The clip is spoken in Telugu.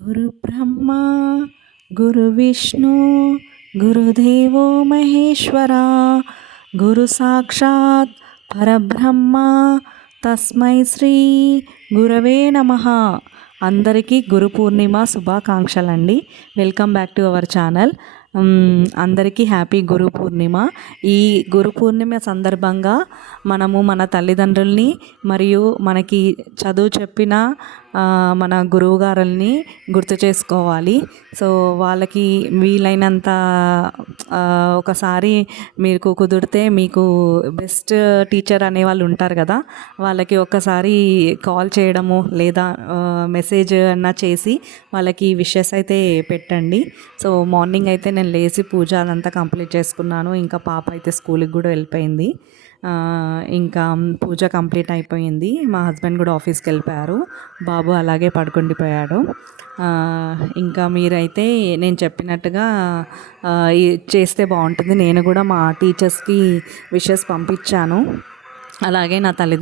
గురు బ్రహ్మ గురు విష్ణు గురుదేవో మహేశ్వర గురు సాక్షాత్ పరబ్రహ్మ తస్మై శ్రీ గురవే నమః. అందరికీ గురు పూర్ణిమ శుభాకాంక్షలండి. Welcome back to our channel. అందరికీ హ్యాపీ గురు పూర్ణిమ. ఈ గురు పూర్ణిమ సందర్భంగా మనము మన తల్లిదండ్రుల్ని మరియు మనకి చదువు చెప్పిన మన గురువుగారుల్ని గుర్తు చేసుకోవాలి. సో వాళ్ళకి వీలైనంత ఒకసారి మీకు కుదిరితే మీకు బెస్ట్ టీచర్ అనేవాళ్ళు ఉంటారు కదా, వాళ్ళకి ఒక్కసారి కాల్ చేయడము లేదా మెసేజ్ అన్నా చేసి వాళ్ళకి విషెస్ అయితే పెట్టండి. సో మార్నింగ్ అయితే నేను లేచి పూజ అదంతా కంప్లీట్ చేసుకున్నాను. ఇంకా పాప అయితే స్కూల్కి కూడా వెళ్ళిపోయింది. ఇంకా పూజ కంప్లీట్ అయిపోయింది. మా హస్బెండ్ కూడా ఆఫీస్కి వెళ్ళిపోయారు. బాబు అలాగే పడుకుండిపోయాడు. ఇంకా మీరైతే నేను చెప్పినట్టుగా చేస్తే బాగుంటుంది. నేను కూడా మా టీచర్స్కి విషెస్ పంపించాను. అలాగే నా తల్లిదండ్రులు